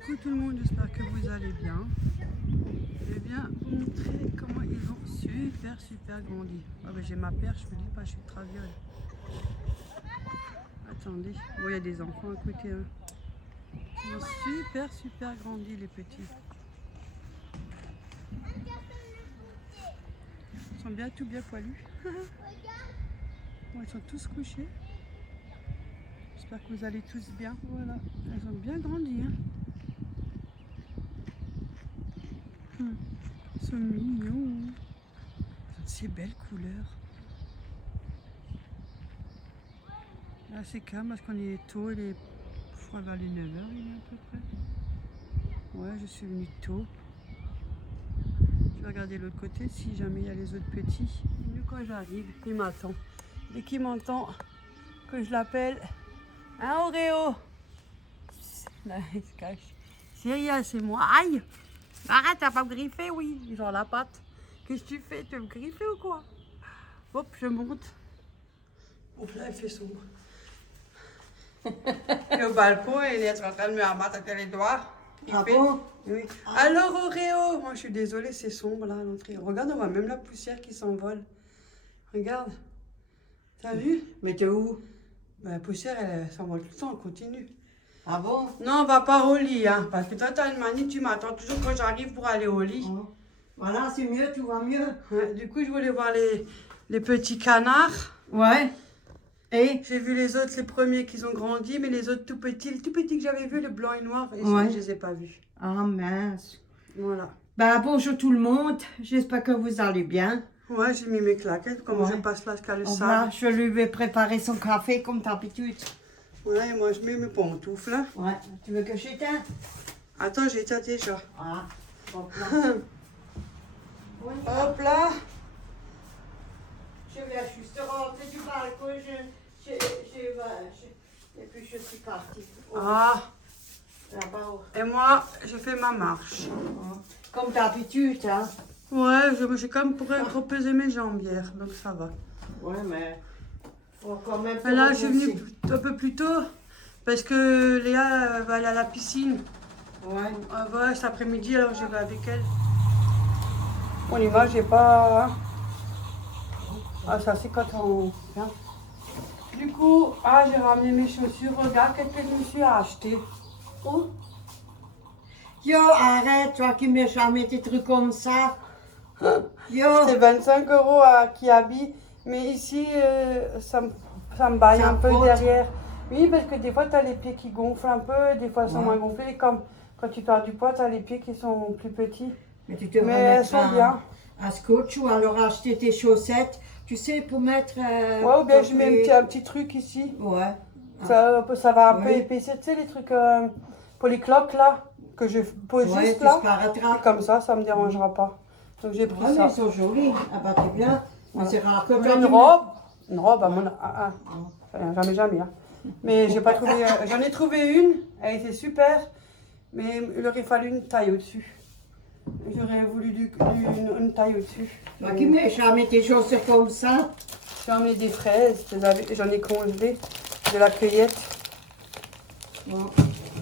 Coucou tout le monde, j'espère que vous allez bien. Je viens vous montrer comment ils ont super grandi. Ah ben j'ai ma perche, je me dis pas, je suis traviole. Attendez, bon il y a des enfants à côté. Hein. Ils ont super grandi les petits. Ils sont bien poilus. Bon, ils sont tous couchés. J'espère que vous allez tous bien. Voilà, ils ont bien grandi. Hein. Ils sont mignons. Ils ont de ces belles couleurs. Là c'est calme parce qu'on est tôt, je crois vers les 9h il est à peu près. Ouais, je suis venue tôt. Je vais regarder l'autre côté si jamais il y a les autres petits. Et quand j'arrive, il m'attend. Dès qu'il m'entend, que je l'appelle, hein Oreo. Là, il se cache. Cyril, c'est moi. Aïe! Arrête, t'as pas me griffer, oui. Ils ont la patte. Qu'est-ce que tu fais? Tu veux me griffer ou quoi? Hop, je monte. Hop, là, il fait sombre. Et au balcon, il est en train de me ramasser les doigts. Bon? Oui. Alors, Oreo, moi je suis désolée, c'est sombre là à l'entrée. Regarde, on voit même la poussière qui s'envole. Regarde. T'as vu? Mais t'es où? Ben, la poussière, elle s'envole tout le temps, elle continue. Ah bon? Non, on va pas au lit, hein, parce que toi, t'as une manie, tu m'attends toujours quand j'arrive pour aller au lit. Oh. Voilà, c'est mieux, tu vois mieux. Ouais, du coup, je voulais voir les petits canards. Ouais. Et? J'ai vu les autres, les premiers qui ont grandi, mais les autres tout petits, les tout petits que j'avais vus, le blanc et noir, et Ouais. je les ai pas vus. Ah mince. Voilà. Bah bonjour tout le monde, j'espère que vous allez bien. Ouais, j'ai mis mes claquettes, comme Ouais. je passe là jusqu'à le Voilà, sable. je lui vais préparer son café comme d'habitude. Ouais, moi je mets mes pantoufles. Hein. Ouais. Tu veux que j'éteins? Attends, j'ai éteint déjà. Ah. Hop là. Hop là. Je viens juste rentrer du balcon, et puis je suis partie. Ah, Là-bas. et moi, je fais ma marche. Comme d'habitude, hein. Ouais, j'ai quand même pour reposer mes jambières, donc ça va. Ouais, mais faut quand même. Mais là, je suis venue un peu plus tôt, parce que Léa va aller à la piscine. Ouais. Ouais, cet après-midi, alors je vais avec elle. Bon, l'image n'est pas... Hein. Ah, ça c'est quand on... Hein. Du coup, ah, j'ai ramené mes chaussures. Regarde qu'est-ce que je me suis acheté. Oh. Yo, arrête, toi qui mets jamais des trucs comme ça. Yo. C'est 25 € à Kiabi, mais ici, ça me baille Ça un peu frotte. derrière. Oui, parce que des fois, tu as les pieds qui gonflent un peu, des fois, ils sont Ouais. moins gonflés. Comme quand tu perds du poids, tu as les pieds qui sont plus petits. Mais tu te Mais elles sont bien. un scotch ou alors acheter tes chaussettes, tu sais, pour mettre. Ouais, ou bien je mets un petit truc ici. Ouais. Ça va un peu Oui. épaissir, tu sais, les trucs pour les cloques là, que je pose Ouais, juste tu là. s'arrêteras. Et comme ça me dérangera pas. Donc j'ai pris Ouais, mais ça. ils sont jolis. Ah bah, t'es bien. Mais c'est rare que J'ai quand une tu robe. Une robe à mon. Jamais. Hein. Mais j'ai pas trouvé. J'en ai trouvé une, elle était super, mais il aurait fallu une taille au-dessus. J'aurais voulu une taille au-dessus. Toi qui mets jamais tes chaussures comme ça. J'ai emmené des fraises, j'en ai congelé, de la cueillette. Bon.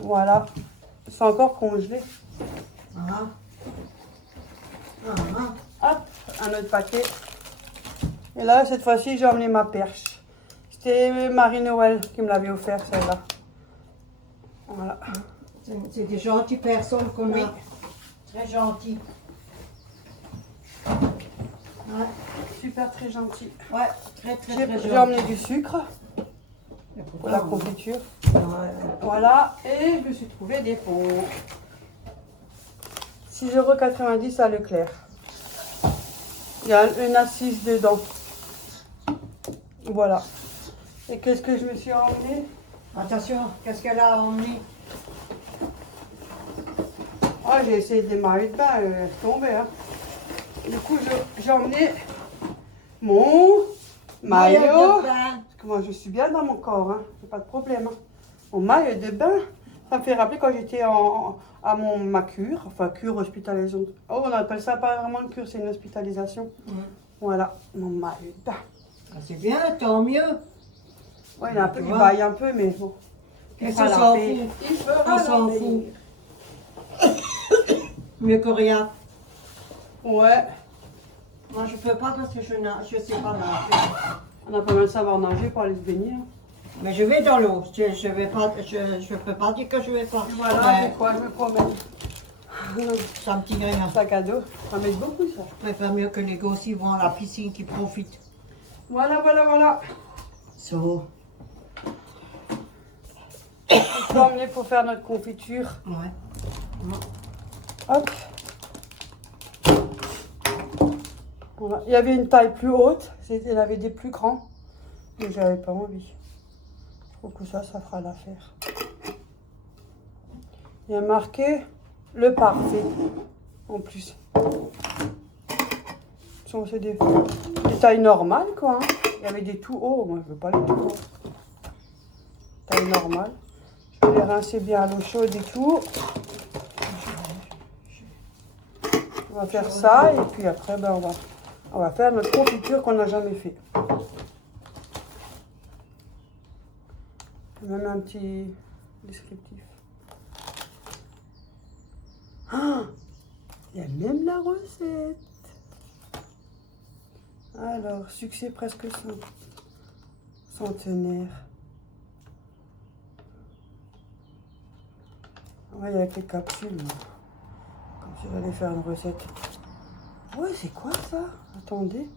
Voilà, c'est encore congelé. Ah. Ah. Hop, un autre paquet. Et là, cette fois-ci, j'ai emmené ma perche. C'était Marie-Noël qui me l'avait offert, celle-là. Voilà. C'est des gentilles personnes qu'on Oui. a. Très gentilles. Ouais. Super, très gentil. Ouais, très J'ai gentilles. emmené du sucre pour la confiture. Voilà, et je me suis trouvé des pots. 6,90 € à Leclerc. Il y a une assise dedans. Voilà. Et qu'est-ce que je me suis emmené? Attention, qu'est-ce qu'elle a emmené? Ah, j'ai essayé des maillots de bain, elles sont tombées. Hein. Du coup, j'ai emmené mon maillot. de bain. Parce que moi, je suis bien dans mon corps, hein. C'est pas de problème. Hein. Mon maillot de bain, ça me fait rappeler quand j'étais à ma cure, enfin cure hospitalisation. Oh, on appelle ça pas vraiment une cure, c'est une hospitalisation. Voilà, mon maillot de bain. Ah, c'est bien, tant mieux. Ouais, il baille un peu, mais bon. Qu'est-ce fera qu'on la s'en paix. fout? Il fera On la s'en paix. fout. Mieux que rien. Ouais. Moi, je peux pas parce que je sais pas nager. On n'a pas besoin de savoir nager pour aller se baigner. Hein. Mais je vais dans l'eau. Je vais pas, je peux pas dire que je vais pas. Voilà, Ouais. c'est quoi, je me promène. C'est un petit grain. Un sac à dos, ça m'aide beaucoup ça. Je préfère mieux que les gosses ils vont à la piscine qui profitent. Voilà, voilà, voilà. So. On peut emmener pour faire notre confiture. Ouais. Hop. Voilà. Il y avait une taille plus haute, il y en avait des plus grands, mais j'avais pas envie. Je trouve que ça fera l'affaire. Il y a marqué le parfait en plus. C'est des tailles normales quoi. Hein. Il y avait des tout hauts, moi je veux pas les tout hauts. Taille normale. Je vais les rincer bien à l'eau chaude et tout. On va faire ça et puis après ben, on va faire notre confiture qu'on n'a jamais fait. Même un petit descriptif. Ah, il y a même la recette. Alors, succès presque centenaire. Ouais, avec les capsules. Comme si j'allais faire une recette. Ouais, c'est quoi ça? Attendez.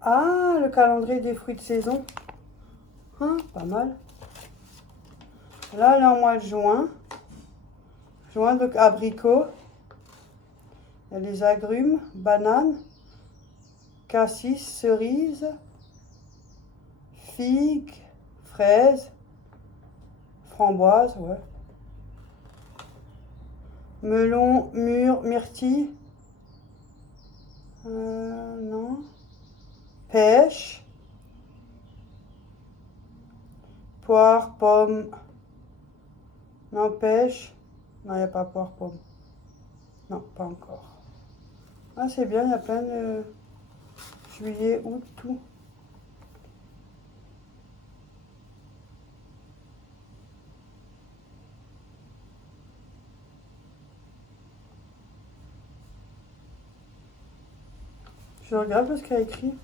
Ah, le calendrier des fruits de saison. Hein, pas mal. Là, elle est en mois de juin. Juin, donc abricot. Il y a les agrumes, bananes, cassis, cerises, figues, fraises, framboises, ouais. Melon, mûr, myrtille. Non. Pêche. Poire, pomme. Non, pêche. Non, il n'y a pas poire, pomme. Non, pas encore. Ah, c'est bien, il y a plein de juillet, août, tout. Je regarde ce qu'il y a écrit.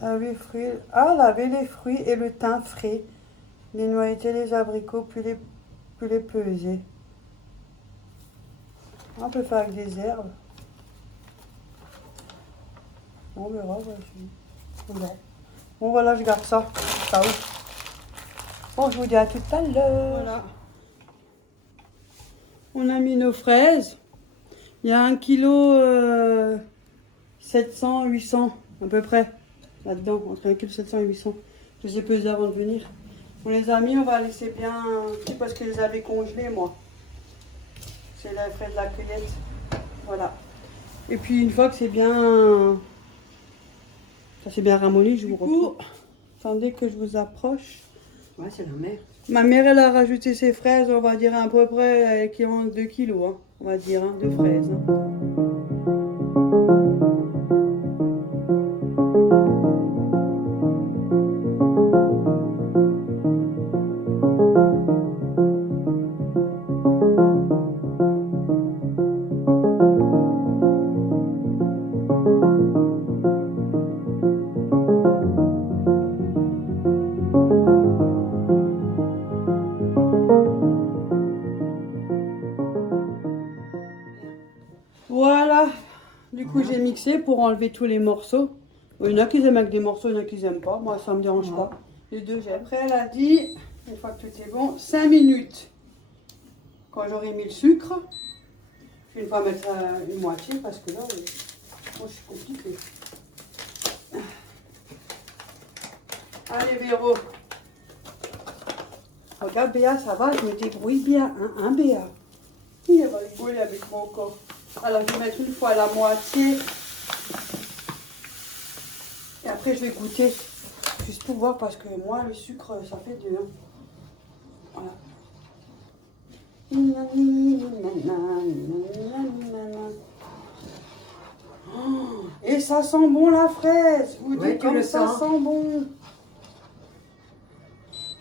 Laver fruits. Ah, laver les fruits et le thym frais. Les noyautés, les abricots, puis les peser. On peut faire avec des herbes. On verra. Bon, voilà, je garde ça. Ça bon, je vous dis à tout à l'heure. Voilà. On a mis nos fraises. Il y a 1 kg 700, 800 à peu près. Là-dedans, entre 1 kg 700 et 800. Je les ai pesées avant de venir. On les a mis, on va laisser bien petit parce que je les avais congelés, moi. C'est la fraise de la cueillette. Voilà. Et puis une fois que c'est bien... Ça c'est bien ramolli, je vous reprends. Attendez que je vous approche. Ouais, c'est la mère. Ma mère, elle a rajouté ses fraises, on va dire à peu près équivalent de 2 kilos. Hein. On va dire, hein, de fraises. Hein. Voilà, du coup j'ai mixé pour enlever tous les morceaux. Il y en a qui aiment avec des morceaux, il y en a qui n'aiment pas. Moi ça me dérange pas. Les deux j'aime. Après elle a dit, une fois que tout est bon, 5 minutes. Quand j'aurai mis le sucre, je vais une fois mettre une moitié parce que là, oh, c'est compliqué. Allez Véro. Regarde Béa, ça va, je me débrouille bien, hein, Béa. Il va rigoler avec moi encore. Alors je vais mettre une fois la moitié. Et après je vais goûter. Juste pour voir parce que moi le sucre ça fait dur. Voilà. Oh, et ça sent bon la fraise. Vous dites comme ça sent bon.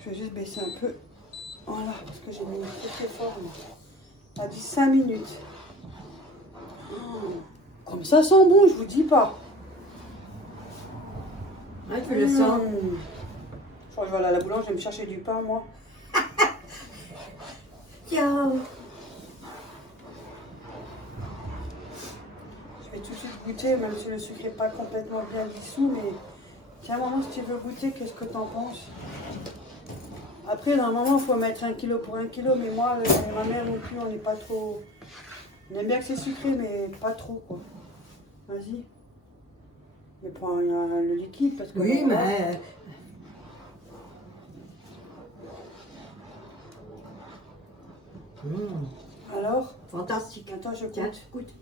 Je vais juste baisser un peu. Voilà, parce que j'ai mis très fort. Là. A dit 5 minutes. Comme ça sent bon, je vous dis pas. Ouais, tu le sens. Je crois que je vais aller à la boulangerie, je vais me chercher du pain, moi. Tiens. Je vais tout de suite goûter, même si le sucre n'est pas complètement bien dissous, mais tiens, maman, si tu veux goûter, qu'est-ce que t'en penses? Après, normalement, il faut mettre 1 kilo pour 1 kilo, mais moi, ma mère non plus, on n'est pas trop... On aime bien que c'est sucré, mais pas trop, quoi. Vas-y. Mais prends le liquide, parce que... Oui, bon, mais... Alors, Fantastique. attends, je Tiens, goûte. goûte.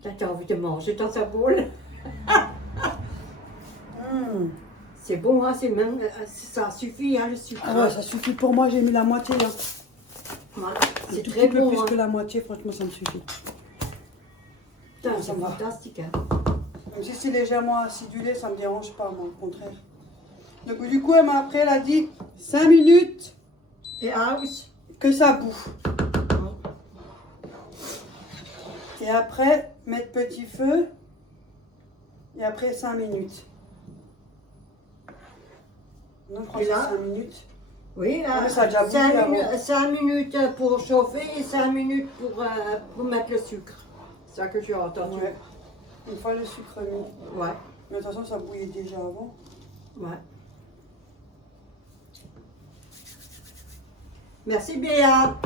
Tiens, tu as envie de manger dans sa boule. C'est bon, hein, c'est même, ça suffit, hein, le sucre. Ah ouais, ça suffit pour moi, j'ai mis la moitié, là. Voilà, C'est c'est tout très petit peu bon. plus Hein. que la moitié, franchement, ça me suffit. Putain, ça c'est va. fantastique. Hein. Même si c'est légèrement acidulé, ça me dérange pas, moi, au contraire. Donc, du coup, après, elle a dit 5 minutes Et house. que ça bouffe. Et après, mettre petit feu. Et après, 5 minutes. Donc, je crois que Et là? c'est 5 minutes. Oui, là, Ah, mais ça a déjà bouilli 5 minutes pour chauffer et 5 minutes pour mettre le sucre. C'est ça que tu as entendu. Ouais. Une fois le sucre mis. Ouais, Mais de toute façon, ça bouillait déjà avant. ouais. Merci Béa.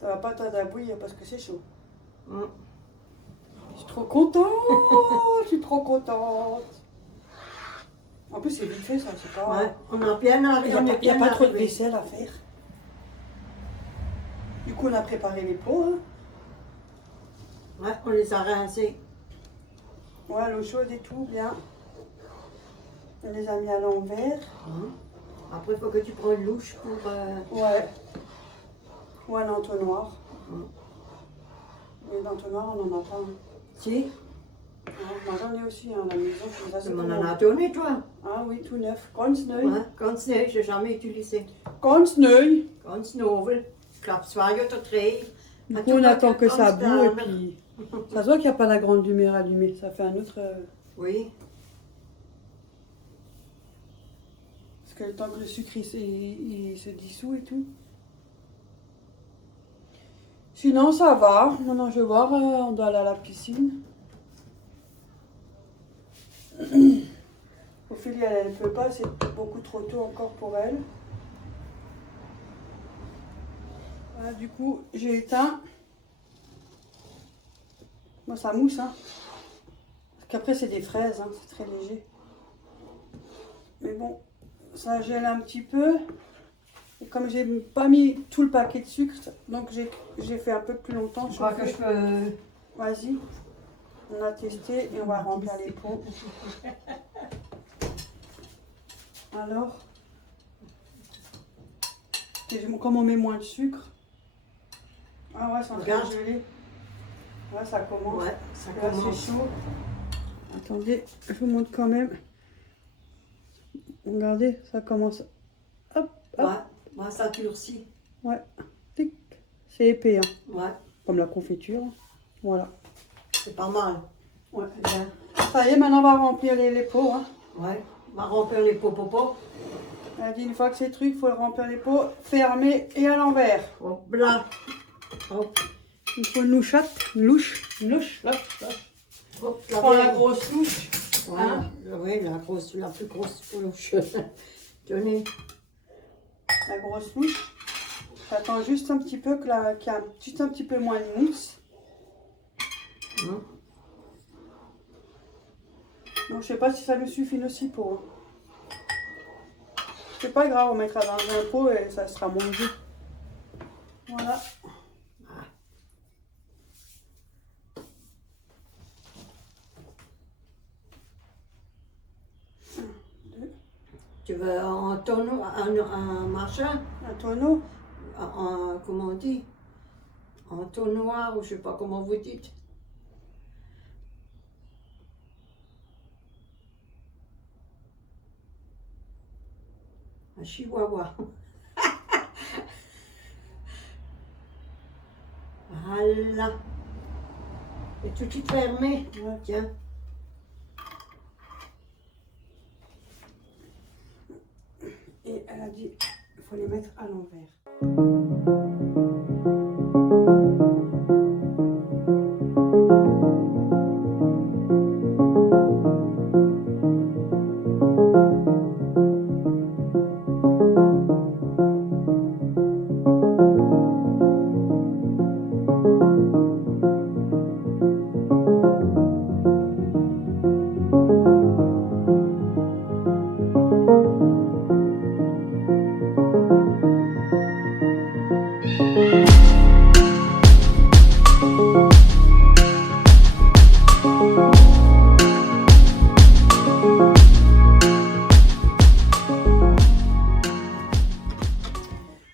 Ça va pas tarder à bouillir parce que c'est chaud. Mm. Je suis trop contente. Je suis trop contente. En plus, c'est vite fait, ça, c'est pas... Ouais, on a bien Il n'y a, pas trop de arrivé. vaisselle à faire. Du coup, on a préparé les pots. Hein. Ouais, on les a rincés. Ouais, l'eau chaude et tout, bien. On les a mis à l'envers. Après, il faut que tu prends une louche pour... Ouais. Ou un entonnoir. Mm. Mais l'entonnoir, on n'en a pas. Hein. Si, Ouais, moi, j'en ai aussi hein, à la maison. Ça, c'est tu m'en pour en moi. as donné, toi. Ah oui, tout neuf. Ganz neu. Ouais, ganz neu, j'ai jamais utilisé. Ganz neu. Ganz novel. Ich glaube 2 oder 3. Du coup, on attend que ça boue et puis... Ça se voit qu'il n'y a pas la grande lumière allumée. Ça fait un autre... Oui. Parce que le temps que le sucre il se dissout et tout. Sinon, ça va. Maintenant, je vais voir. On doit aller à la piscine. Ophélie, elle ne peut pas. C'est beaucoup trop tôt encore pour elle. Voilà, du coup, j'ai éteint. Moi, ça mousse. Hein. Parce qu'après, c'est des fraises. Hein. C'est très léger. Mais bon, ça gèle un petit peu. Et comme j'ai pas mis tout le paquet de sucre, donc j'ai fait un peu plus longtemps. Je crois que je peux... Vas-y. On a testé et on va remplir les pots. Alors, comme on met moins de sucre. Ah ouais, c'est en train de geler. Ouais, ça commence. Ouais, ça Là, commence. c'est chaud. Attendez, je vous montre quand même. Regardez, ça commence. Hop, hop. Ouais, ça durcit. Ouais. Tic. C'est épais, hein. Ouais, Comme la confiture. Voilà. c'est pas mal. Ouais. Bien. Ça y est, maintenant on va remplir les pots. Hein. Ouais, on va remplir les pots. Elle a dit une fois que c'est truc, il faut remplir les pots, fermer et à l'envers. Hop là. Hop. Il faut une louchette, une louche, là. Hop, Je prends la grosse louche. Ouais, Hein? oui, la plus grosse louche. Tenez. La grosse louche. J'attends juste un petit peu qu'il y a juste un petit peu moins de mousse. Donc je sais pas si ça nous suffit aussi pour. C'est pas grave, on mettra dans un pot et ça sera mangé. Voilà. Tu veux un tonneau, un machin, Un tonneau. comment on dit, un tonnoir ou je sais pas comment vous dites. Un chihuahua. Voilà. Et tout de suite fermé. Ouais. Tiens. Et elle a dit, il faut les mettre à l'envers.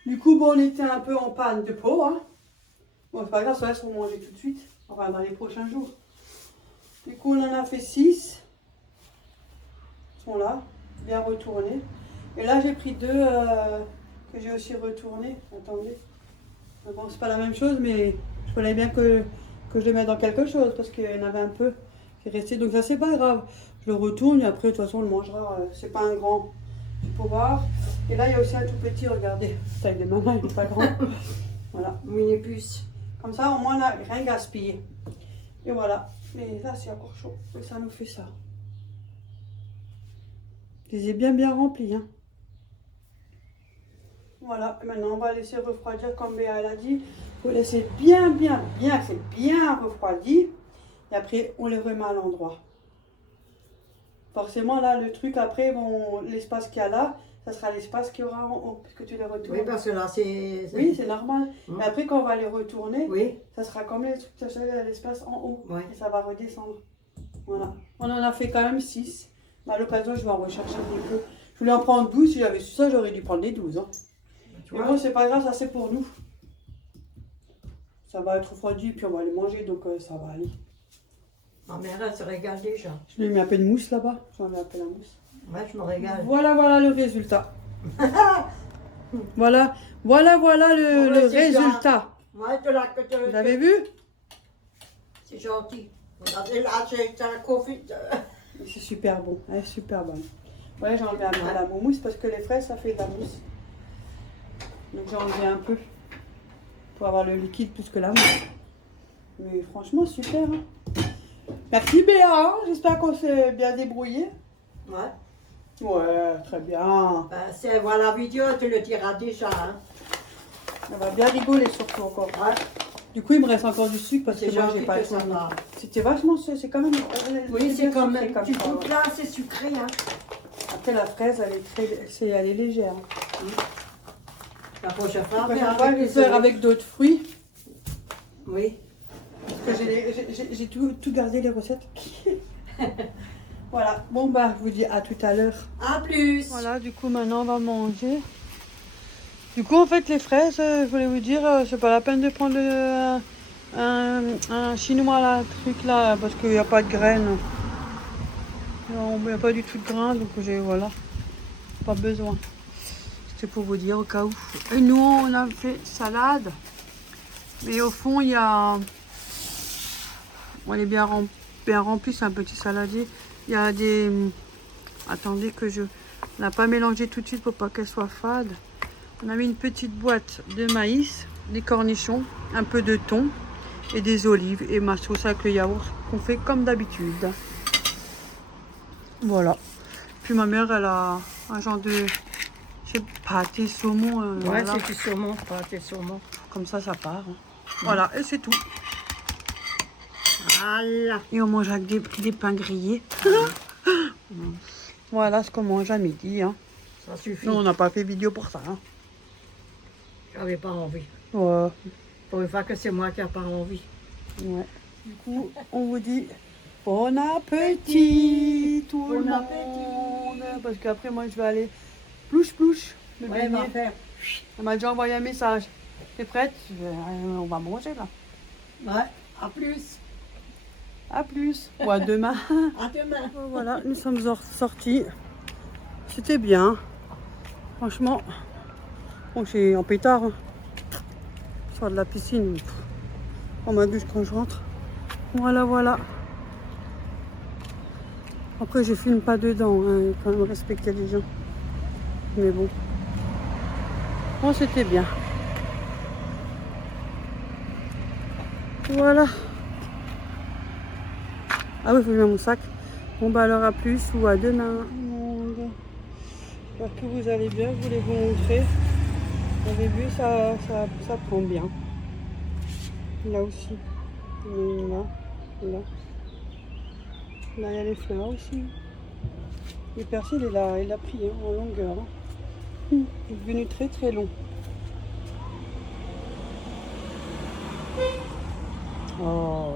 Du coup, bon, on était un peu en panne de peau, hein. Bon, c'est pas grave, ça va se manger tout de suite, enfin dans les prochains jours. Du coup, on en a fait 6. Ils sont là, bien retournés. Et là, j'ai pris 2 que j'ai aussi retournés. Attendez. Bon, c'est pas la même chose, mais je voulais bien que je le mette dans quelque chose parce qu'il y en avait un peu qui restait. Donc, ça, c'est pas grave. Je le retourne et après, de toute façon, on le mangera. C'est pas un grand pouvoir. Et là, il y a aussi un tout petit, regardez. Taille de maman, il n'est pas grand. Voilà. Minibus. Comme ça, au moins, on n'a rien gaspillé. Et voilà. Et là, c'est encore chaud. Et ça nous fait ça. Je les ai bien remplis. Hein. Voilà. Et maintenant, on va laisser refroidir comme Béa l'a dit. Il faut laisser bien, c'est bien refroidi. Et après, on les remet à l'endroit. Forcément, là, le truc, après, bon, l'espace qu'il y a là, ça sera l'espace qu'il y aura en haut, puisque tu les retournes. Oui, parce que là, c'est... Oui, c'est normal. Mais après, quand on va les retourner, Oui. ça sera comme les trucs que à l'espace en haut. Oui. Et ça va redescendre. Voilà. On en a fait quand même 6. Mais à l'occasion, je vais en rechercher un petit peu. Je voulais en prendre 12. Si j'avais su ça, j'aurais dû prendre les 12. Hein. Mais bon, c'est pas grave, ça c'est pour nous. Ça va être refroidi, puis on va les manger, donc ça va aller. Ma mère, elle se régale déjà. Je lui ai mis un peu de mousse là-bas. Je vais un peu la mousse. Ouais, je me régale. Voilà le résultat. voilà le résultat. Ouais, de là que tu... Vous avez vu? C'est gentil. Regardez là, j'ai un coffee. C'est super bon, elle est super bonne. Ouais, j'ai enlevé un peu de la mousse parce que les fraises, ça fait de la mousse. Donc j'ai enlevé un peu pour avoir le liquide plus que la mousse. Mais franchement, super. Hein. Merci Béa, hein. J'espère qu'on s'est bien débrouillé. Ouais. Ouais, très bien. Ben, c'est voir la vidéo, tu le diras déjà. Hein. On va bien rigoler surtout encore. Ouais. Du coup, il me reste encore du sucre parce que moi, j'ai pas le ça temps. va. C'était vachement, c'est quand même. Oui, c'est comme sucré tu ça, goûtes ouais. là, c'est sucré. Hein. Après, la fraise, elle est légère. Hein. La prochaine fois, Je vais faire avec d'autres fruits. Oui. Parce que j'ai tout gardé les recettes. Voilà. Bon, bah, je vous dis à tout à l'heure. À plus. Voilà, du coup, maintenant, on va manger. Du coup, en fait, les fraises, je voulais vous dire, c'est pas la peine de prendre un chinois, là, truc là, parce qu'il n'y a pas de graines. Il n'y a pas du tout de grains, donc voilà, pas besoin. C'était pour vous dire au cas où. Et nous, on a fait salade. Mais au fond, il y a... On est bien rempli, c'est un petit saladier. Il y a des... Attendez que je... On n'a pas mélangé tout de suite pour pas qu'elle soit fade. On a mis une petite boîte de maïs, des cornichons, un peu de thon et des olives et ma sauce avec le yaourt qu'on fait comme d'habitude. Voilà. Puis ma mère, elle a un genre de... Je sais pas, pâté saumon. Ouais, voilà. c'est du saumon, pâté saumon. Comme ça part. Hein. Voilà, et c'est tout. Voilà. Et on mange avec des pains grillés. Voilà ce qu'on mange à midi. Hein. Ça suffit. Nous, on n'a pas fait vidéo pour ça. Hein. J'avais pas envie. Ouais. Pour une fois que c'est moi qui n'ai pas envie. Ouais. Du coup, on vous dit bon appétit tout le Bon monde. appétit. Parce qu'après, moi, je vais aller plouche. Me Ouais, baigner. va faire. Elle m'a déjà envoyé un message. T'es prête? On va manger là. Ouais, à plus. À plus. Ou à demain. À demain. Voilà, nous sommes sortis. C'était bien. Franchement, bon, je suis en pétard. Hein. Je sors de la piscine. On ma douche quand je rentre. Voilà, voilà. Après, je filme pas dedans. Hein. Il faut quand même respecter les gens. Mais bon. Bon, c'était bien. Voilà. Ah oui, il faut que je mette mon sac. Bon, bah alors à plus ou à demain. J'espère que vous allez bien. Je voulais vous montrer. Au début, ça prend bien. Là aussi. Là. Là. Là, il y a les fleurs aussi. Le persil, il a pris hein, en longueur. Hein. Il est devenu très très long. Oh.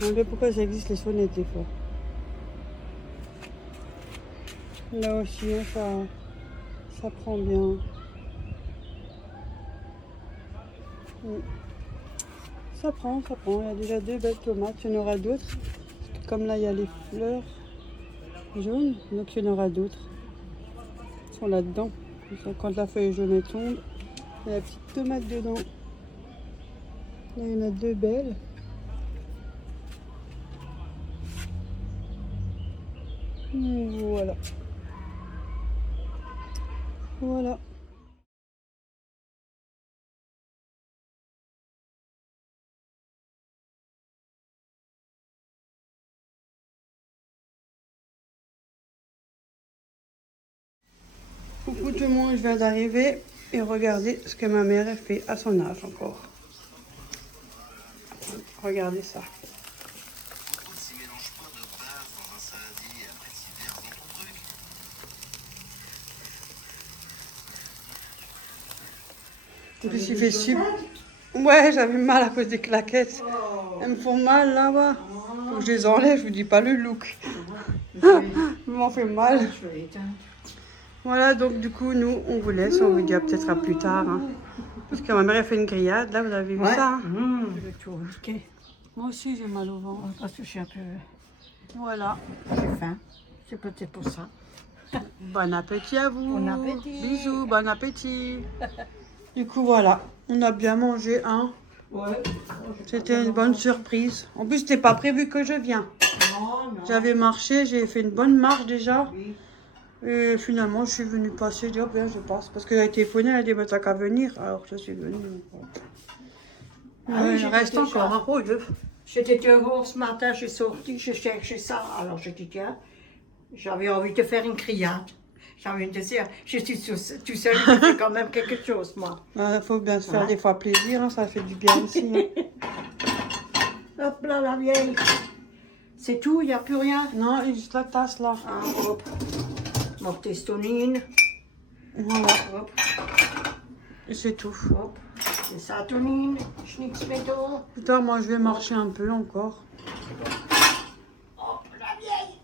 Je me demande pourquoi ça existe les sonnettes des fois. Là aussi, hein, ça prend bien. Ça prend. Il y a déjà 2 belles tomates. Il y en aura d'autres. Comme là, il y a les fleurs jaunes. Donc, il y en aura d'autres. Elles sont là-dedans. Quand la feuille jaune tombe, il y a la petite tomate dedans. Là, il y en a 2 belles. Voilà. Voilà. Coucou tout le monde, je viens d'arriver et regardez ce que ma mère a fait à son âge encore. Regardez ça. En plus, il fait super. Ouais, j'avais mal à cause des claquettes. Elles me font mal là-bas. Faut que je les enlève, je vous dis pas le look. Ils m'ont fait mal. Voilà, donc du coup, nous, on vous laisse. On vous dit peut-être à plus tard. Hein. Parce que ma mère a fait une grillade. Là, vous avez vu ça. Hein. Moi aussi, j'ai mal au ventre. Parce que je suis un peu... Voilà. J'ai faim. C'est peut-être pour ça. Bon appétit à vous. Bon appétit. Bisous, bon appétit. Du coup, voilà. On a bien mangé, hein. Ouais. C'était une bonne surprise. En plus, c'était pas prévu que je vienne. Non. J'avais marché, j'ai fait une bonne marche déjà. Oui. Et finalement, je suis venue passer. Je dis, oh bien, je passe. Parce qu'elle a téléphoné, elle a dit, bah, t'as qu'à venir. Alors, je suis venue. Ah oui, il reste encore un peu. J'étais dehors ce matin, j'ai sorti, j'ai cherché ça. Alors j'ai dit, tiens, j'avais envie de faire une criade. J'avais envie de dire, je suis tout seul, c'est quand même quelque chose, moi. Il faut bien se faire des fois plaisir, hein, ça fait du bien aussi. Hein. Hop là, la vieille. C'est tout, il n'y a plus rien. Non, il y a juste la tasse là. Ah, hop. Mortestonine. Voilà. Hop, Et c'est tout. hop. Des satonines, schnicksmeto. Putain, moi je vais marcher un peu encore. Hop, la vieille.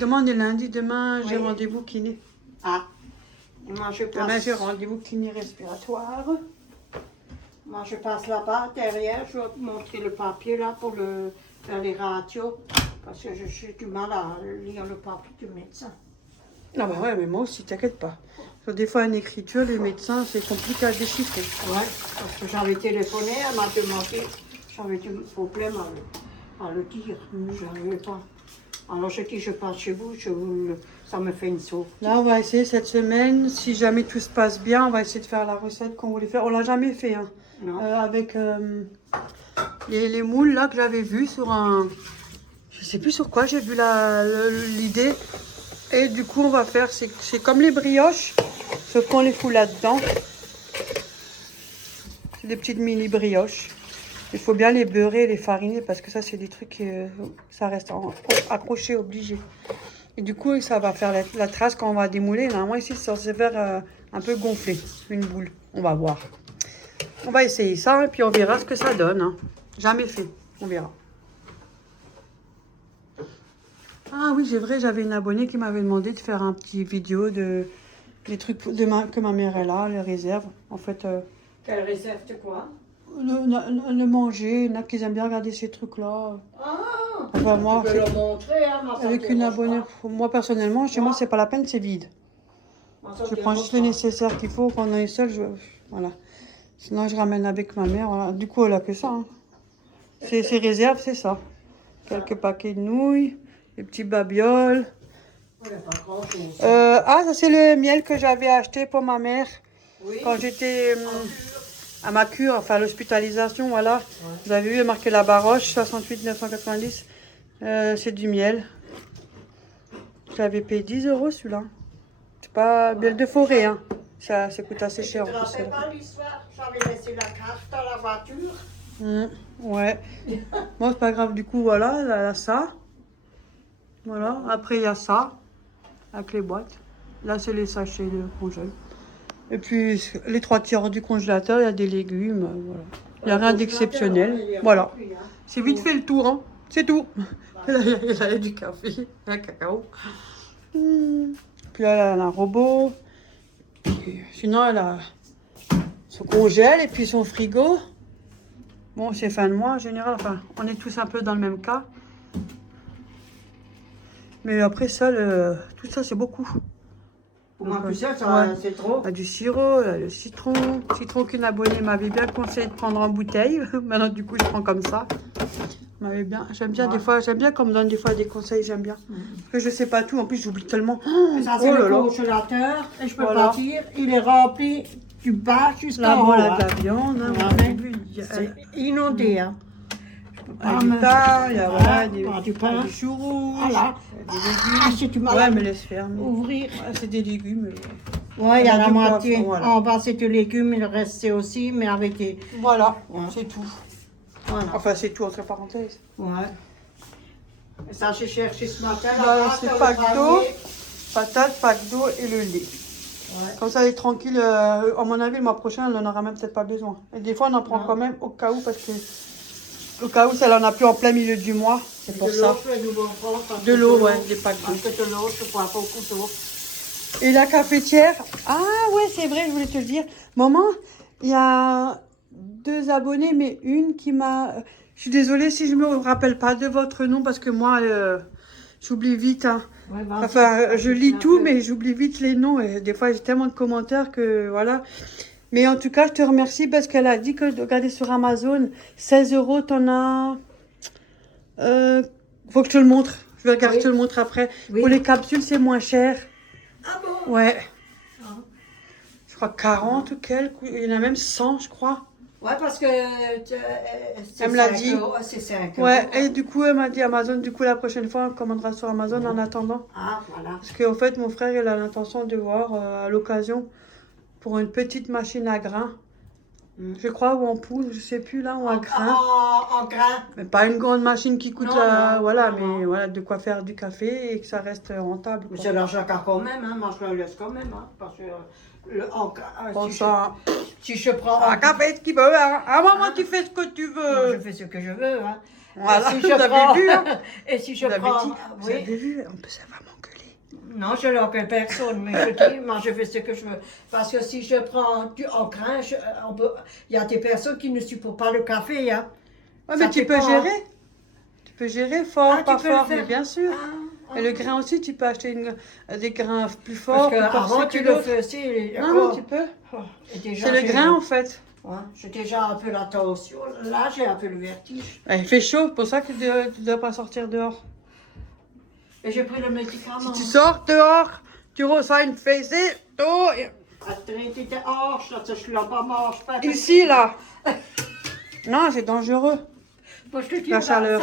Demain on est lundi, demain j'ai Oui. rendez-vous kiné. Ah, et moi je Demain passe. j'ai rendez-vous kiné respiratoire. Moi, je passe là-bas, derrière, je vais te montrer le papier là pour faire les radios. Parce que j'ai du mal à lire le papier du médecin. Ah bah ouais, mais moi aussi, t'inquiète pas. Parce que des fois, en écriture, les médecins, c'est compliqué à déchiffrer. Ouais, parce que j'avais téléphoné, elle m'a demandé, j'avais du problème à le dire. Je n'arrivais pas. Alors j'ai dit, je passe chez vous, ça me fait une sauce. Là, on va essayer cette semaine, si jamais tout se passe bien, on va essayer de faire la recette qu'on voulait faire. On l'a jamais fait, hein. Non. Avec les moules là que j'avais vu sur un... Je sais plus sur quoi, j'ai vu l'idée. Et du coup, on va faire, c'est comme les brioches, sauf qu'on les fout là-dedans. C'est des petites mini brioches. Il faut bien les beurrer, les fariner, parce que ça, c'est des trucs, ça reste accroché, obligé. Et du coup, ça va faire la trace quand on va démouler. Normalement, ici, c'est censé faire un peu gonfler, une boule. On va voir. On va essayer ça, et puis on verra ce que ça donne. Hein. Jamais fait, on verra. Ah oui, c'est vrai, j'avais une abonnée qui m'avait demandé de faire un petit vidéo des trucs que ma mère elle a, les réserves. En fait, Quelle réserve de quoi? le manger, il y en a qui aiment bien regarder ces trucs-là. Ah, Enfin, moi, tu peux le montrer, hein, moi, ça avec me une dérange abonnée, pas. moi personnellement, chez moi, c'est pas la peine, c'est vide. Je prends juste le nécessaire qu'il faut. Quand on est seul, voilà. Sinon, je ramène avec ma mère. Voilà. Du coup, elle a que ça. Hein. Ses réserves, c'est ça. Quelques paquets de nouilles, des petits babioles. Ça, c'est le miel que j'avais acheté pour ma mère quand j'étais à ma cure, enfin à l'hospitalisation. Voilà. Ouais. Vous avez vu, marqué la Baroche, 68 990. C'est du miel. J'avais payé 10 € celui-là. C'est pas miel de forêt, hein. Ça coûte assez cher. Tu te rappelles pas l'histoire? J'avais laissé la carte dans la voiture. Ouais. Bon, c'est pas grave. Du coup, voilà, là, ça. Voilà. Après, il y a ça. Avec les boîtes. Là, c'est les sachets de congèle. Et puis, les 3/4 du congélateur, il y a des légumes. Voilà. Il n'y a rien d'exceptionnel. Voilà. C'est vite fait le tour, hein. C'est tout. Là, il y a du café, un cacao. Puis là, elle a un robot. Puis, sinon, elle a son congèle et puis son frigo. Bon, c'est fin de mois en général. Enfin, on est tous un peu dans le même cas. Mais après ça, tout ça, c'est beaucoup. Pour moi, plus ça, ouais. C'est trop. Du sirop, là, le citron. Citron qu'une abonnée m'avait bien conseillé de prendre en bouteille. Maintenant, du coup, je prends comme ça. J'aime bien des fois, j'aime bien qu'on me donne des fois des conseils, j'aime bien. Parce que je sais pas tout, en plus j'oublie tellement. Ça, c'est le congélateur, et je peux partir. Il est rempli du bas jusqu'à haut. Là, de la viande, hein, c'est inondé, hein. Du pain, il y a du pain, du chou rouge, voilà. Des légumes. Si tu ouais, mais laisse faire. Ouvrir. Ouais, c'est des légumes. Ouais, il y a la moitié. Voilà. En bas, c'est des légumes, il reste c'est aussi, mais avec des... Voilà, c'est tout. Voilà. Enfin, c'est tout entre parenthèses. Ouais. Et ça, j'ai cherché ce matin. Là, c'est pack d'eau, patates, pack d'eau et le lait. Ouais. Comme ça, elle est tranquille. À mon avis, le mois prochain, elle n'en aura même peut-être pas besoin. Et des fois, on en prend quand même au cas où, parce que au cas où, si elle en a plus en plein milieu du mois, c'est pour ça. De l'eau, ouais, des packs d'eau. Parce que de l'eau, je ne prends pas beaucoup d'eau. Et la cafetière, ah ouais, c'est vrai, je voulais te le dire. Maman, il y a 2 abonnés, mais une qui m'a... Je suis désolée si je ne me rappelle pas de votre nom, parce que moi, j'oublie vite. Hein. Ouais, enfin, je lis tout, mais j'oublie vite les noms. Et des fois, j'ai tellement de commentaires que, voilà. Mais en tout cas, je te remercie parce qu'elle a dit que de regarder sur Amazon, 16 €, t'en as... faut que je te le montre. Je vais regarder, je te le montre après. Oui. Pour les capsules, c'est moins cher. Ah bon? Ouais. Ah. Je crois 40 ou quelques. Il y en a même 100, je crois. Ouais, parce que elle me l'a dit. C'est 5 €. Ouais, et du coup, elle m'a dit Amazon. Du coup, la prochaine fois, on commandera sur Amazon en attendant. Ah, voilà. Parce qu'en fait, mon frère, il a l'intention de voir à l'occasion pour une petite machine à grains. Je crois, ou en poudre, je sais plus là, ou en grains. En grains. Mais pas une grande machine qui coûte, non, voilà, non, mais non. Voilà, de quoi faire du café et que ça reste rentable. Mais c'est l'argent quand même, hein, moi je le laisse quand même, hein, parce que si je prends un café ce qu'il veut, hein. À un moment tu fais ce que tu veux. Moi, je fais ce que je veux, hein. Voilà, si vous avez vu, hein. Et si je prends... Vous avez vu, ça va m'engueuler. Non, je n'engueule personne, mais je dis, moi je fais ce que je veux. Parce que si je prends en grain, il y a des personnes qui ne supportent pas le café, hein. Ouais, mais tu peux gérer. Tu peux gérer fort, pas fort, mais bien sûr. Et le grain aussi, tu peux acheter des grains plus forts. Parce qu'avant, tu le fais aussi. Non, tu peux. C'est le grain, en fait. Ouais, j'ai déjà un peu la tension. Là, j'ai un peu le vertige. Il fait chaud, pour ça que tu ne dois pas sortir dehors. Et j'ai pris le médicament. Si tu sors dehors, tu reçois une fessée d'eau. Ici, là. Non, c'est dangereux. Bon, je te dis, la chaleur.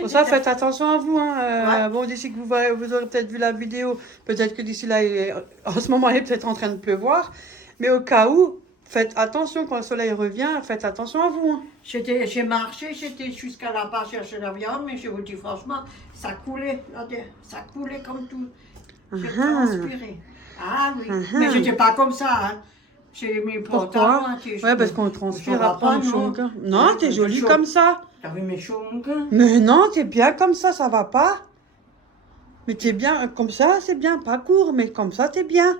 Pour ça, faites attention à vous. Hein. Ouais. Bon, d'ici que vous aurez peut-être vu la vidéo, peut-être que d'ici là, en ce moment, il est peut-être en train de pleuvoir. Mais au cas où, faites attention quand le soleil revient, faites attention à vous. Hein. J'ai marché, j'étais jusqu'à là-bas chercher la viande, mais je vous dis franchement, ça coulait comme tout. J'ai transpiré. Ah oui, mais je n'étais pas comme ça. Hein. J'ai mis pourquoi? Ouais, parce qu'on transpire après le chonguin. Non, t'es jolie comme ça. T'as vu mes chonguins? Mais non, t'es bien comme ça va pas. Mais t'es bien comme ça, c'est bien. Pas court, mais comme ça, t'es bien.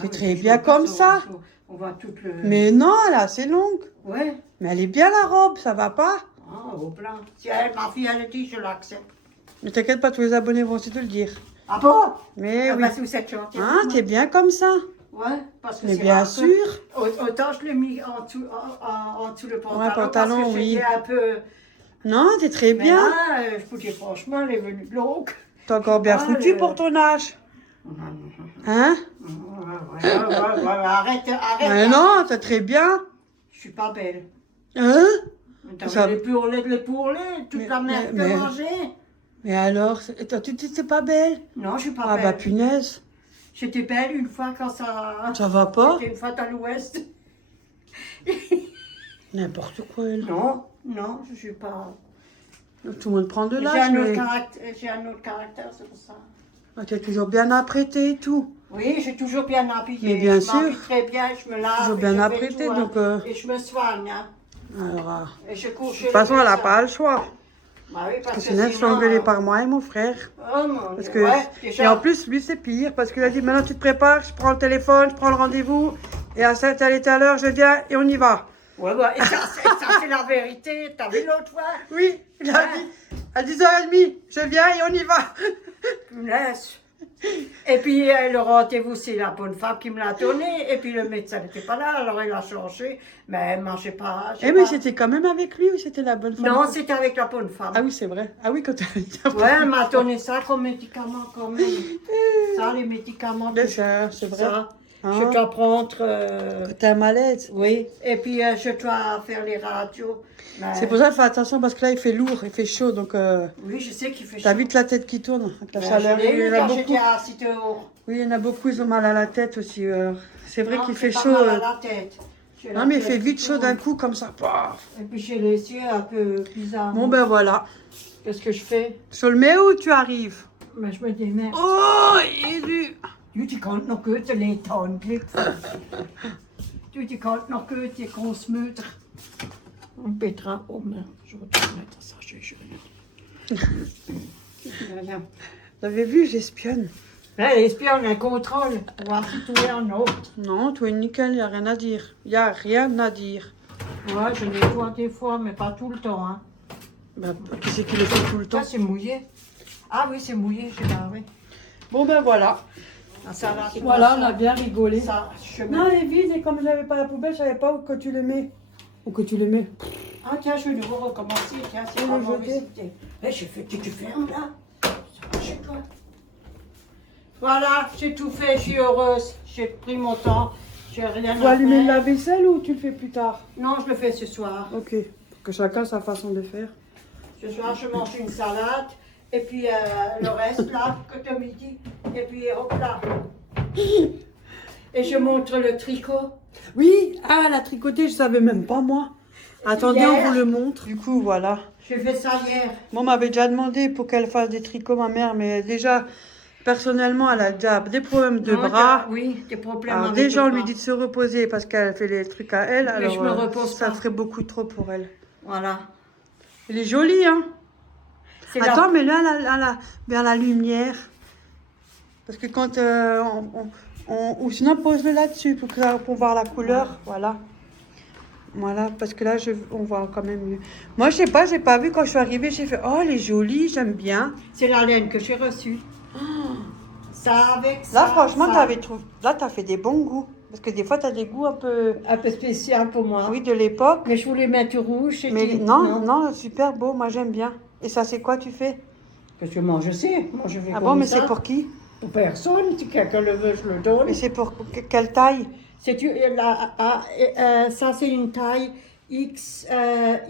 T'es très bien comme ça. On voit toute le... Mais non, là, c'est longue. Ouais. Mais elle est bien la robe, ça va pas. Ah, au plan. Si ma fille, elle dit, je l'accepte. Mais t'inquiète pas, tous les abonnés vont aussi te le dire. Ah bon? Mais Ah oui. bah, sous cette short. Hein, t'es bien comme ça. Ouais, parce que Mais c'est bien un peu- sûr. Autant je l'ai mis en dessous, en dessous le pantalon, pantalon, parce que oui. c'était un peu... Non, t'es très Mais bien. là, je vous dis franchement, elle est venue longue. T'es encore bien Ah, foutu le- pour ton âge. Hein? Arrête, arrête. Mais non, t'es très bien. Je suis pas belle. Hein? T'as Ça- vu les pourlets, toute Mais- la merde mais- que mais- manger. Mais alors, toi, tu dis que t'es pas belle? Non, je suis pas Ah bah belle. punaise. J'étais belle une fois quand ça... Ça va pas? C'était une fois à l'ouest. N'importe quoi, elle. Non, non, je suis pas... Tout le monde prend de J'ai l'âge, un autre mais caractère, c'est pour ça. t'es toujours bien apprêtée et tout. Oui, j'ai toujours bien habillé. Mais bien je sûr. m'habille très bien, je me lave. Toujours et bien je fais apprêtée, tout, hein. donc, Et je me soigne. Hein. Alors, Et je cours chez de toute façon, elle n'a médecin. pas le choix. Bah oui, Parce que sinon, elle se fait engueuler par moi et mon frère. Oh mon Parce Dieu, que... ouais, Et déjà. en plus, lui, c'est pire. Parce qu'il a dit, maintenant, tu te prépares, je prends le téléphone, je prends le rendez-vous. Et à telle et telle heure, je viens et on y va. Ouais, ouais, et ça, c'est la vérité. T'as vu l'autre fois? Oui, il a Ouais. dit, à 10h30, je viens et on y va. Punaise. Et puis le rendez-vous, c'est la bonne femme qui me l'a donné. Et puis le médecin n'était pas là, alors il a changé. Mais elle mangeait pas. Eh, mais c'était quand même avec lui ou c'était la bonne femme? Non, c'était avec la bonne femme. Ah oui, c'est vrai. Ah oui, quand tu Ouais, elle m'a donné ça comme médicament quand même. Ça, les médicaments. Bien que sûr, c'est vrai. Ça, Hein? je dois prendre. Quand t'as un malaise. Oui, et puis je dois faire les radios. Mais- C'est pour ça qu'il faut attention parce que là, il fait lourd, il fait chaud. Donc, Oui, je sais qu'il fait t'as chaud. vite la tête qui tourne avec la Ben, chaleur. je l'ai Il y eu en a quand beaucoup. j'étais assis dehors. Oui, il y en a beaucoup, ils ont mal à la tête aussi. C'est vrai Non, qu'il j'ai fait pas chaud. mal à la tête. J'ai la Non, mais il tête fait vite qui chaud d'un tourne. coup comme ça. Paf. Et puis j'ai les yeux un peu bizarres. Bon, ben voilà. Qu'est-ce que je fais? Je le mets où tu arrives? Mais je me démerde. Oh, Jésus! Du, die konnte noch Goethe leten, Glück. Du, die konnte noch Goethe, Großmütter. Und Petra, oh merde, je retourne mettre ça, je jure. Voilà. Vous avez vu, j'espionne. Là, l'espionne, un contrôle, pour voir si tout est en ordre. Non, tout est nickel, il n'y a rien à dire. Il n'y a rien à dire. Ouais, je nettoie des fois, mais pas tout le temps. Hein. Ben, qui c'est qui le fait tout le temps? Ça, c'est mouillé. Ah oui, c'est mouillé, j'ai pas, oui. Bon, ben voilà. Ah, ça va, Voilà, on a bien rigolé. Ça, je mets... Non, elle est vide et comme je n'avais pas la poubelle, je savais pas où que tu le mets. Où que tu le mets. Ah tiens, je vais nouveau recommencer, tiens, c'est Je pas vais mauvaise jeter. idée. Eh, tu fermes là. Ça va chez toi. Voilà, j'ai tout fait, je suis heureuse. J'ai pris mon temps, j'ai rien Tu vas à allumer le faire. lave-vaisselle ou tu le fais plus tard? Non, je le fais ce soir. Ok, que chacun sa façon de faire. Ce soir, je mange une salade, et puis le reste là, que midi, et puis hop là. Et je montre le tricot. Oui, ah, la tricotée, je savais même pas moi. Attendez, on Hier. vous le montre. Du coup, voilà. J'ai fait ça hier. Moi, m'avait déjà demandé pour qu'elle fasse des tricots, ma mère, mais déjà, personnellement, elle a déjà des problèmes de Non, bras. oui, des problèmes Alors, avec déjà, le on lui bras. dit de se reposer parce qu'elle fait les trucs à elle. Mais Alors, je me repose ça pas. serait beaucoup trop pour elle. Voilà. Elle est jolie, hein? C'est Attends, mais là, vers la lumière. Parce que quand ou sinon, pose-le là-dessus pour voir la couleur. Voilà. Voilà, parce que là, on voit quand même mieux. Moi, je sais pas, j'ai pas vu quand je suis arrivée. J'ai fait, oh, elle est jolie, j'aime bien. C'est la laine que j'ai reçue. Ça avec ça. Là, franchement, ça. t'as fait des bons goûts. Parce que des fois, t'as des goûts un peu, Un peu spécial pour moi. oui, de l'époque. Mais je voulais mettre du rouge. et Mais puis- non, super beau, moi, j'aime bien. Et ça, c'est quoi tu fais? Parce que moi, je sais. Moi, je fais Ah comme bon, mais ça. c'est pour qui? Pour personne. Si quelqu'un le veut, je le donne. Mais c'est pour quelle taille? Ça, c'est une taille XXL.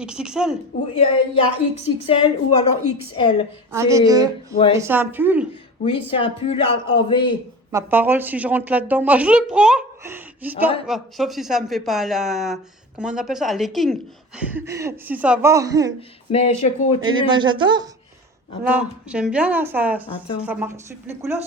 XXL? Ou il y a XXL ou alors XL. Un C'est- des deux. Ouais. Et c'est un pull? Oui, c'est un pull en V. Ma parole, si je rentre là-dedans, moi, je le prends. J'espère. Ouais. Ouais, sauf si ça me fait pas la... Comment on appelle ça? Un legging. Si ça va. Mais je Et continue. les ben, j'adore. Là, Attends. j'aime bien, là, Attends. ça marche. Les couleurs,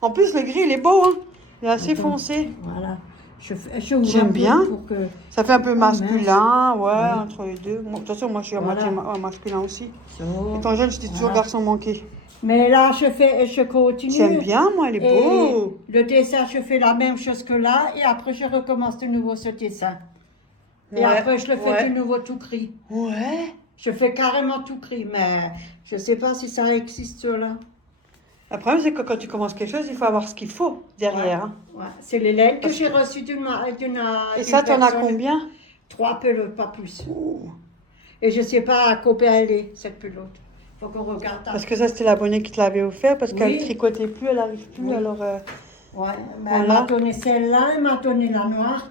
en plus, le gris, il est beau, hein. Il est assez Attends. foncé. Voilà. Je ouvre J'aime un peu bien. pour que... Ça fait un peu masculin, ouais, Ouais. entre les deux. Moi, de toute façon, moi, je suis à Voilà. moitié masculin aussi. So. Étant jeune, j'étais toujours Voilà. garçon manqué. Mais là, je continue. J'aime bien, moi, il est Et beau. le dessin, je fais la même chose que là. Et après, je recommence de nouveau ce dessin. Et Ouais, après, je le fais ouais. de nouveau tout gris. Ouais. Je fais carrément tout gris, mais je ne sais pas si ça existe là. Le problème, c'est que quand tu commences quelque chose, il faut avoir ce qu'il faut derrière. Hein. Ouais. C'est les laines que Parce j'ai que- reçues d'une Et ça, t'en as combien? 3 pelotes, pas plus. Ouh. Et je ne sais pas à combien elle est, cette pelote. Faut qu'on regarde. Parce que ça, c'était l'abonnée qui te l'avait offert, parce qu'elle Oui. ne tricotait plus, elle n'arrive plus, Oui. alors... Ouais, mais Voilà. elle m'a donné celle-là, elle m'a donné la noire.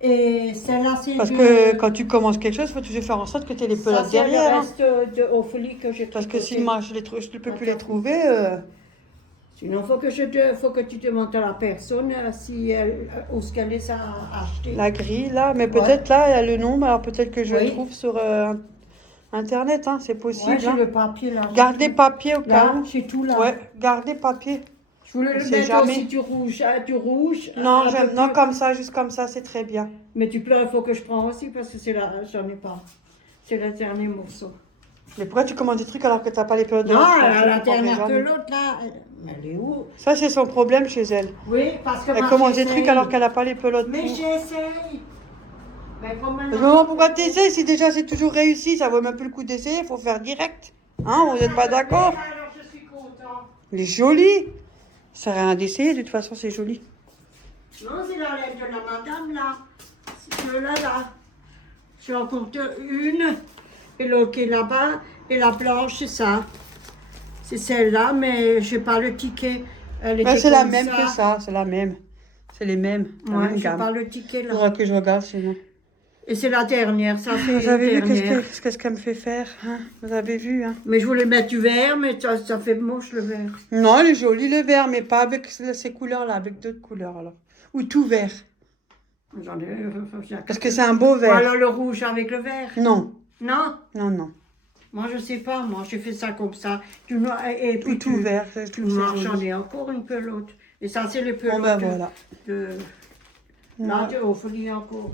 Et celle-là, c'est Parce que quand tu commences quelque chose, il faut toujours faire en sorte que tu aies les ça, pelotes c'est le derrière. Hein. reste de Ophélie que j'ai Parce que tricoté. si moi, je ne peux plus les Attends. trouver... Sinon, faut que tu demandes à la personne si elle, où ce qu'elle est à acheter. La grille, là, mais peut-être là, il y a le nombre, alors peut-être que je le Oui. trouve sur Internet, hein, c'est possible. Ouais, j'ai hein. le papier là. Gardez papier au cas Là, où. j'ai tout là. Ouais, gardez papier. Je voulais On le sait mettre jamais. aussi du rouge. Non, un peu non, plus. comme ça, juste comme ça, c'est très bien. Mais du plein, il faut que je prenne aussi parce que c'est là, j'en ai pas. C'est le dernier morceau. Mais pourquoi tu commandes des trucs alors que tu n'as pas les pelotes de Non, l'autre la Je comprends dernière jamais. pelote là, elle est où? Ça, c'est son problème chez elle. Oui, parce que Elle moi, commande des j'essaye. trucs alors qu'elle n'a pas les pelotes. Mais pour. j'essaye. Mais comme Mais maman, pourquoi t'essayes si déjà c'est toujours réussi? Ça vaut même plus le coup d'essayer, il faut faire direct. Hein, vous n'êtes pas d'accord? Alors je suis content. Il est joli. Ça sert à rien d'essayer, de toute façon, c'est joli. Non, c'est la lettre de la madame là. C'est celle-là là. J'ai encore une. Et l'autre qui est là-bas. Et la blanche, c'est ça. C'est celle-là, mais j'ai pas le ticket. Elle était C'est la comme même que ça, c'est la même. C'est les mêmes. La Ouais, même j'ai gamme. pas le ticket Il faudra là. que je regarde sinon. Et c'est la dernière, ça c'est Vous la avez vu dernière. qu'est-ce qu'elle me fait faire hein? Vous avez vu hein? Mais je voulais mettre du vert, mais ça fait moche le vert. Non, il est joli le vert, mais pas avec ces couleurs-là, avec d'autres couleurs alors. Ou tout vert. J'en ai. Parce que c'est un beau vert. Voilà le rouge avec le vert. Non, Non, non. moi je sais pas, moi j'ai fait ça comme ça. Du noir, et puis Tout vert, je Du trouve que noir, c'est j'en joli. ai encore une pelote. Et ça c'est les pelotes Bon ben voilà. de, Non. de Ophélie encore.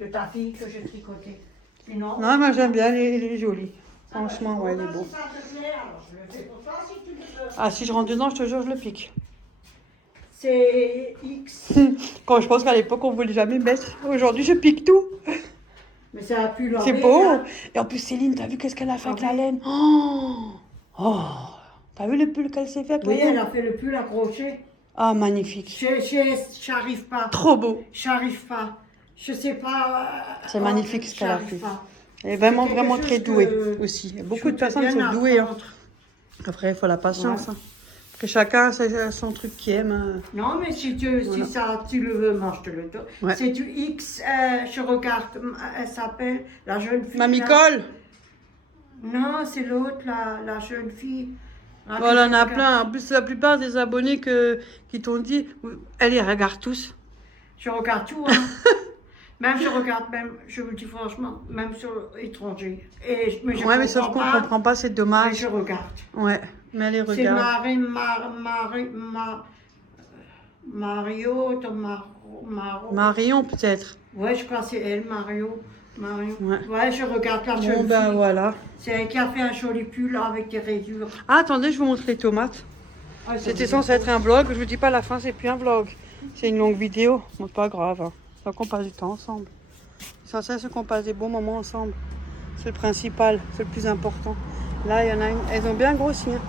De ta fille que j'ai tricoté. Sinon, Non, moi j'aime bien, il est joli. Franchement, ouais, il est beau. Si ça te plaît, alors je le fais pour toi si tu le veux. Ah, si je rentre dedans, je te jure, je le pique. C'est X. Quand je pense qu'à l'époque, on ne voulait jamais mettre. Aujourd'hui, je pique tout. Mais ça a pu l'enlever. C'est beau. hein. Et en plus, Céline, t'as vu qu'est-ce qu'elle a fait avec Ah la oui. laine? Oh, t'as vu le pull qu'elle s'est fait avec Oui, la elle laine? a fait le pull accroché. Ah, magnifique. J'arrive pas. Trop beau. J'arrive pas. Je sais pas. C'est magnifique ce qu'elle a j'arrive fait. pas. Elle est vraiment, C'est quelque vraiment chose très que douée aussi. je Beaucoup de voudrais personnes bien sont douées. Hein. apprendre. Après, il faut la patience. Ouais. Hein. Que chacun a son truc qu'il aime. Hein. Non, mais si Voilà. ça, tu le veux, moi je te le donne. Ouais. C'est du X, je regarde, elle s'appelle la jeune fille. Mamie là. Cole. Non, c'est l'autre, la jeune fille. Ah, Oh, on en a que je plein. En plus, la plupart des abonnés qui t'ont dit, elle les regarde tous. Je regarde tout, hein. Même je regarde, même, je vous dis franchement, même sur l'étranger. Mais je Ouais, mais sauf qu'on comprends pas, comprend pas, c'est mais dommage. je regarde. Ouais, mais elle les C'est regarde. Mario, Marion, peut-être. Ouais, je crois que c'est elle, Mario. Ouais. Ouais, je regarde la Bon, jeune ben fille. voilà. C'est elle qui a fait un joli pull là, avec des rayures. Ah, attendez, je vous montre les tomates. Ah, ça C'était vous censé dit être un vlog. Je vous dis pas à la fin, c'est plus un vlog. C'est une longue vidéo. Bon, c'est pas grave. Hein. Tant qu'on passe du temps ensemble. C'est censé qu'on passe des bons moments ensemble. C'est le principal, c'est le plus important. Là, il y en a une. Elles ont bien grossi. Hein.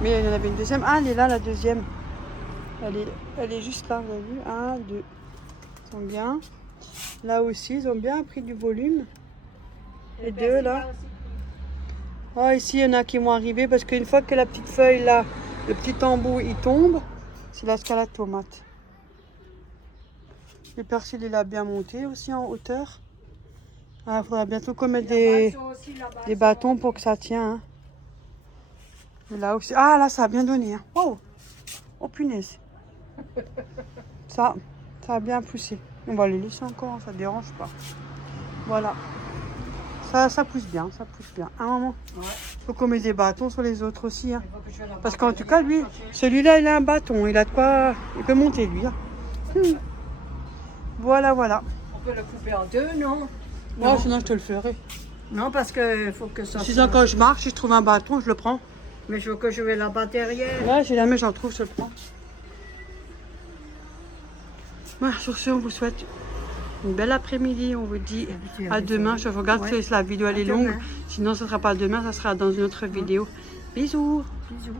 Mais il y en avait une deuxième. Ah, elle est là, la deuxième. Elle est juste là, vous avez vu? 1, 2. Ils sont bien. Là aussi, ils ont bien pris du volume. Les deux, là. Ah, ici, il y en a qui vont arriver parce qu'une fois que la petite feuille, là, le petit embout, il tombe, c'est la scalade tomate. Le persil, il a bien monté aussi en hauteur. Ah, il faudra bientôt qu'on mette des bâtons pour que ça tienne. Hein. Et là aussi. Ah, là, ça a bien donné. Hein. Oh, oh punaise. Ça a bien poussé. On va les laisser encore, hein, ça ne dérange pas. Voilà. Ça pousse bien, ça pousse bien. À un moment, il faut qu'on mette des bâtons sur les autres aussi. Hein. Parce qu'en tout cas, lui, celui-là, il a un bâton. Il a de quoi... Il peut monter, lui. Hein. Voilà, voilà. On peut le couper en deux, non? Moi, sinon, je te le ferai. Non, parce qu'il faut que ça Sinon, quand je marche, si je trouve un bâton, je le prends. Mais je veux que je vais là-bas derrière. Là, si jamais j'en trouve, je le prends. Voilà, sur ce, on vous souhaite une belle après-midi. On vous dit Habitué à avec demain. ça. Je regarde Ouais. si la vidéo elle À est longue. demain. Sinon, ce ne sera pas demain, ça sera dans une autre vidéo. Bisous. Bisous.